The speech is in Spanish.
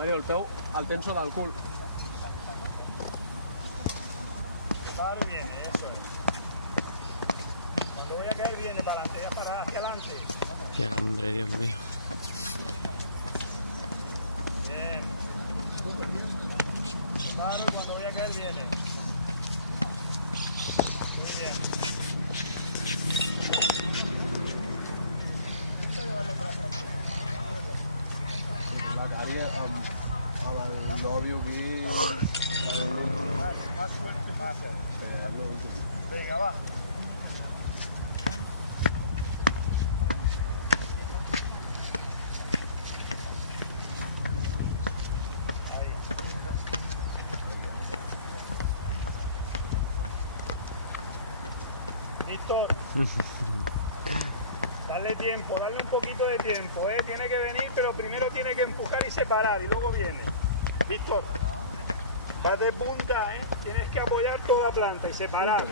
Mario, el peu al tenso del cul. Para y viene, eso es. Cuando voy a caer viene para adelante, ya para hacia adelante. Bien. Paro y cuando voy a caer viene. Muy bien. La Cari amb el nòvio aquí... Venga, va. Ahí. Víctor. Dale tiempo, dale un poquito de tiempo, ¿eh? Tiene que venir, pero primero tiene que empujar y separar, y luego viene. Víctor, vas de punta, ¿eh? Tienes que apoyar toda planta y separar.